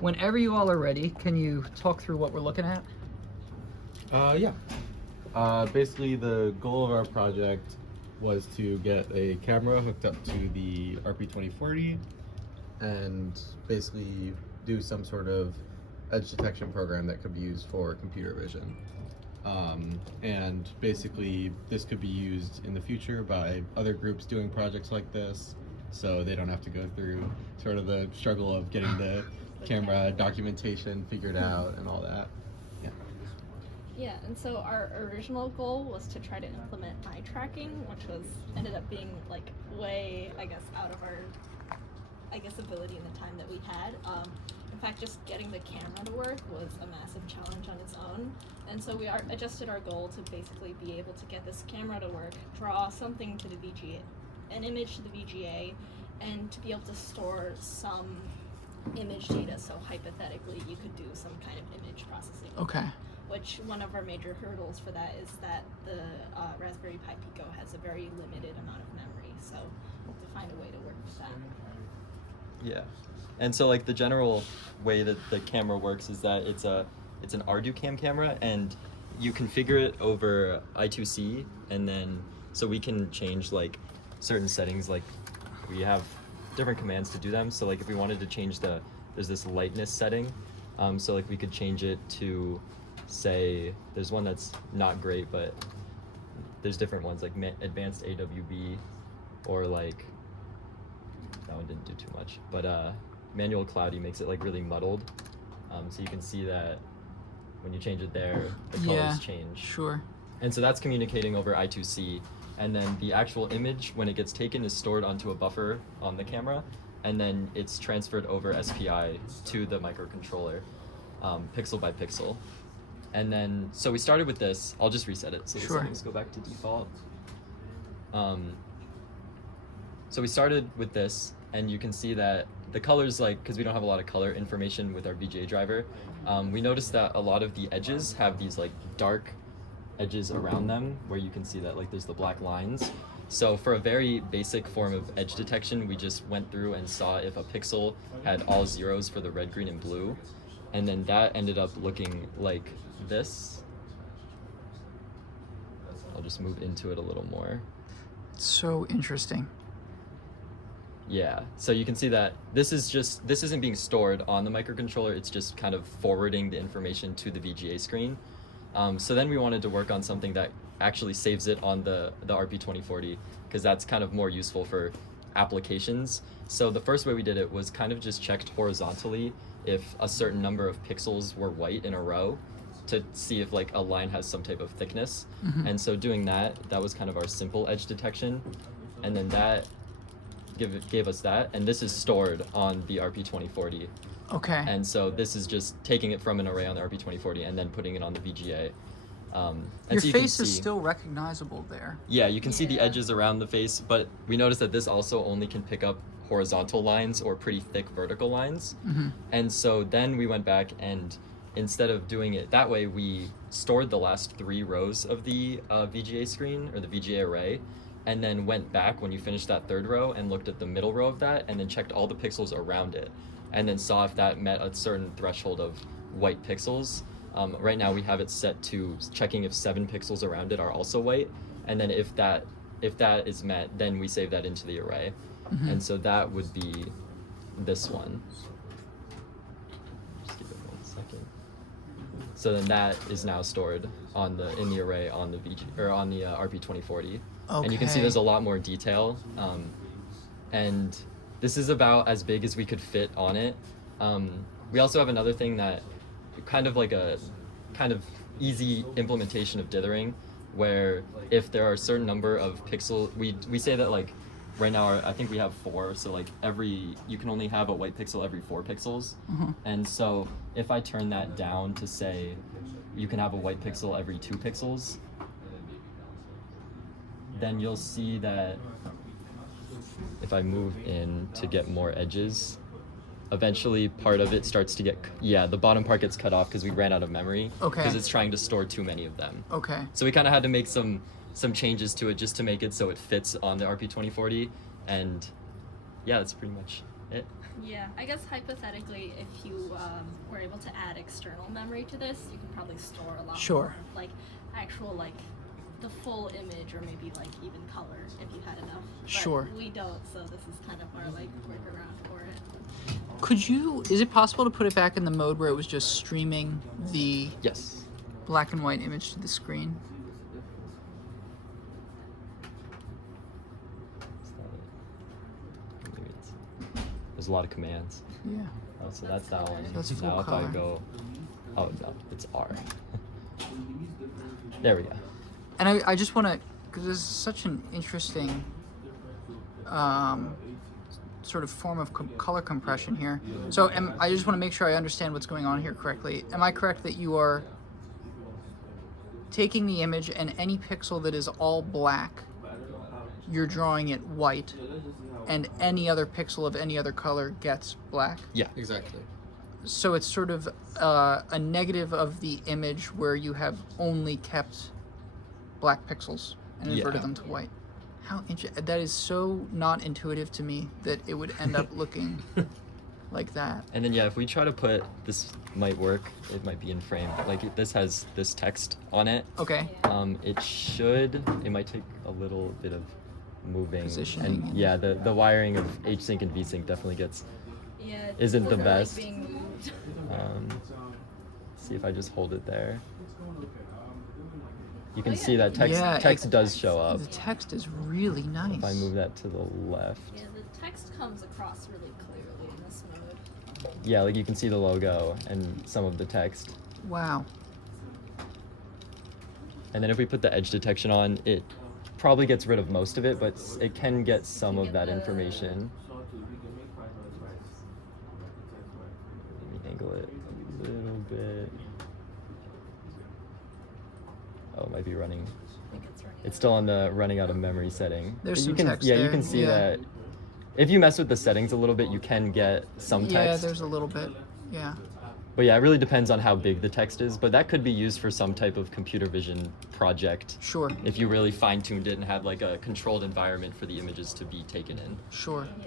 Whenever you all are ready, can you talk through what we're looking at? Yeah. Basically, the goal of our project was to get a camera hooked up to the RP2040 and basically do some sort of edge detection program that could be used for computer vision. And basically, this could be used in the future by other groups doing projects like this, so they don't have to go through sort of the struggle of getting the camera documentation figured out and all that. Yeah, and so our original goal was to try to implement eye tracking, which ended up being like way, I guess, out of our, ability in the time that we had. In fact, just getting the camera to work was a massive challenge on its own. And so we adjusted our goal to basically be able to get this camera to work, draw something to the VGA, an image to the VGA, and to be able to store some image data. So hypothetically, you could do some kind of image processing. Okay. Which one of our major hurdles for that is that the Raspberry Pi Pico has a very limited amount of memory. So to find a way to work with that. Yeah, and so like the general way that the camera works is that it's an Arducam camera, and you configure it over I2C, and then so we can change like certain settings. Like we have different commands to do them. So like if we wanted to change there's this lightness setting. So like we could change it to, say, there's one that's not great, but there's different ones like advanced AWB, or like that one didn't do too much, but manual cloudy makes it like really muddled, so you can see that when you change it there, the colors change. Sure. And so that's communicating over I2C, and then the actual image, when it gets taken, is stored onto a buffer on the camera, and then it's transferred over SPI to the microcontroller, pixel by pixel. And then, so we started with this. I'll just reset it so the settings go back to default. So we started with this, and you can see that the colors, like, because we don't have a lot of color information with our VGA driver, we noticed that a lot of the edges have these like dark edges around them, where you can see that like there's the black lines. So for a very basic form of edge detection, we just went through and saw if a pixel had all zeros for the red, green, and blue. And then that ended up looking like this. I'll just move into it a little more. So interesting. Yeah, so you can see that this isn't being stored on the microcontroller, it's just kind of forwarding the information to the VGA screen. So then we wanted to work on something that actually saves it on the RP2040, because that's kind of more useful for applications. So the first way we did it was kind of just checked horizontally if a certain number of pixels were white in a row, to see if like a line has some type of thickness. And so doing that was kind of our simple edge detection, and then that gave us that, and this is stored on the RP2040. Okay. And so this is just taking it from an array on the RP2040 and then putting it on the VGA. Your so face is still recognizable there. Yeah, you can see the edges around the face, but we noticed that this also only can pick up horizontal lines or pretty thick vertical lines. And so then we went back, and instead of doing it that way, we stored the last 3 rows of the VGA screen, or the VGA array, and then went back when you finished that 3rd row and looked at the middle row of that, and then checked all the pixels around it, and then saw if that met a certain threshold of white pixels. Right now we have it set to checking if 7 pixels around it are also white, and then if that is met, then we save that into the array. And so that would be this one. Just give it 1 second. So then that is now stored in the array on the on the RP2040. Okay. And you can see there's a lot more detail, and this is about as big as we could fit on it. We also have another thing that kind of like a kind of easy implementation of dithering, where if there are a certain number of pixels, we say that like right now I think we have 4, so like you can only have a white pixel every 4 pixels. And so if I turn that down to say you can have a white pixel every 2 pixels, then you'll see that if I move in to get more edges, eventually part of it starts to get, the bottom part gets cut off because we ran out of memory. Okay. Because it's trying to store too many of them. Okay. So we kind of had to make some changes to it just to make it so it fits on the RP2040, and yeah, that's pretty much it. Yeah, I guess hypothetically, if you were able to add external memory to this, you could probably store a lot Sure. more, like actual like the full image or maybe like even color if you had enough. But Sure. we don't, so this is kind of our like workaround for it. Is it possible to put it back in the mode where it was just streaming the Yes. black and white image to the screen? Maybe there's a lot of commands. Yeah. Oh, so that's that one. That's full now if color. I go, oh no, it's R. There we go. And I just want to, because this is such an interesting sort of form of color compression here. So I just want to make sure I understand what's going on here correctly. Am I correct that you are taking the image and any pixel that is all black, you're drawing it white, and any other pixel of any other color gets black? Yeah. Exactly. So it's sort of a negative of the image where you have only kept black pixels and inverted Yeah. them to white. How that is so not intuitive to me that it would end up looking like that. And then yeah, if we try to put this might work. It might be in frame. Like this has this text on it. Okay. It might take a little bit of moving. Positioning. And yeah, the wiring of H-Sync and V-Sync definitely gets. Yeah, it Isn't the doesn't like best. being moved. See if I just hold it there. You can Oh, yeah. see that text Yeah, text does show up. The text is really nice. If I move that to the left. Yeah, the text comes across really clearly in this mode. Yeah, like you can see the logo and some of the text. Wow. And then if we put the edge detection on, it probably gets rid of most of it, but it can get some You of get that the- information. Let me angle it a little bit. Oh, it might be running. I think it's running. It's still on the running out of memory setting. There's But some you can, text yeah, you there, can see yeah. that. If you mess with the settings a little bit, you can get some Yeah, text. there's a little bit. Yeah. But yeah, it really depends on how big the text is. But that could be used for some type of computer vision project. Sure. If you really fine-tuned it and had like a controlled environment for the images to be taken in. Sure. Yeah.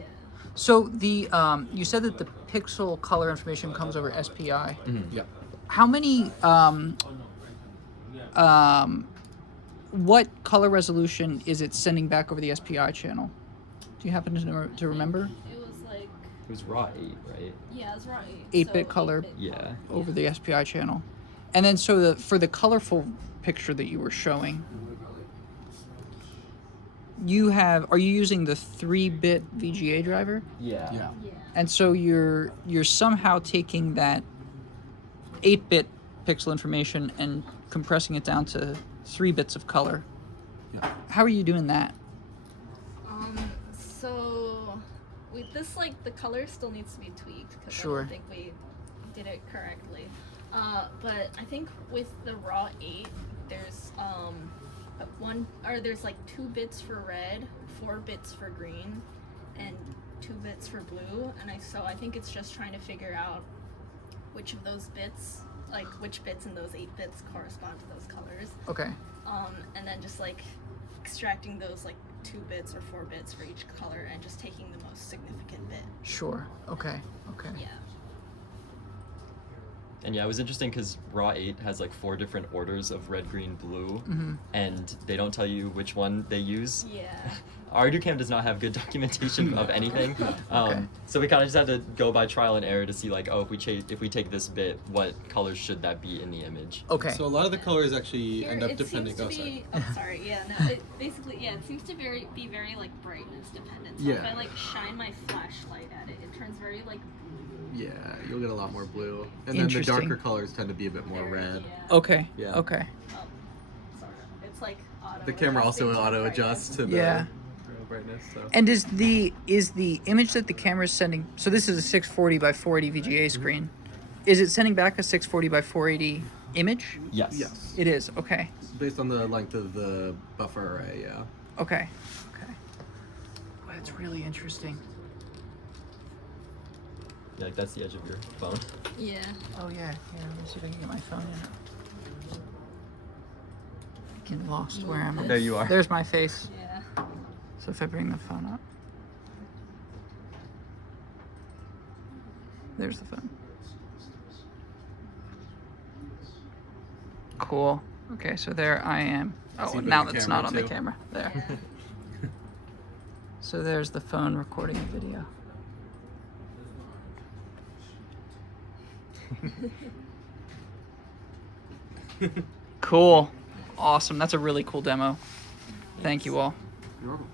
So the you said that the pixel color information comes over SPI. Yeah. How many what color resolution is it sending back over the SPI channel? Do you happen to remember? It was like, It was raw 8, right? yeah, it was right. 8-bit So color. 8-bit. Yeah. Over the SPI channel. And then so for the colorful picture that you were showing, are you using the 3-bit VGA driver? Yeah. Yeah. Yeah. And so you're somehow taking that 8-bit pixel information and compressing it down to 3 bits of color. Yeah. How are you doing that? So with this, like, the color still needs to be tweaked because I Sure. don't think we did it correctly. But I think with the raw 8, there's there's like 2 bits for red, 4 bits for green, and 2 bits for blue. And so I think it's just trying to figure out which of those bits, like which bits in those 8 bits correspond to those colors. Okay. And then just like extracting those like 2 bits or 4 bits for each color and just taking the most significant bit. Sure. Okay. Okay. Yeah. And yeah, it was interesting because raw 8 has like 4 different orders of red, green, blue, and they don't tell you which one they use. Yeah. Arducam does not have good documentation of anything, Okay. so we kind of just had to go by trial and error to see like, oh, if we take this bit, what colors should that be in the image? Okay. So a lot of the colors actually Here, end up it depending. seems to Oh, sorry. be, oh, sorry. Yeah, no. It seems to be very like brightness dependent. So if Yeah. I like shine my flashlight at it, it turns very like Yeah, you'll get a lot more blue, and then the Interesting. darker colors tend to be a bit more very, red. Yeah. Okay. Yeah. Okay. Sorry. It's like auto. The camera also will adjusting auto brightness. adjust to the Yeah. brightness. So. And is the image that the camera is sending? So this is a 640 by 480 VGA screen. Is it sending back a 640 by 480 image? Yes. Yes. It is. Okay. Based on the length of the buffer array, yeah. Okay. Okay. Well, that's really interesting. Yeah, like that's the edge of your phone. Yeah. Oh yeah. Here, let me see if I can get my phone in. I get lost. Where am I? There you are. There's my face. Yeah. So if I bring the phone up. There's the phone. Cool. Okay, so there I am. Oh, See now the that's camera not on the too. camera. There. So there's the phone recording a video. Cool. Awesome. That's a really cool demo. Thank you all. You're welcome.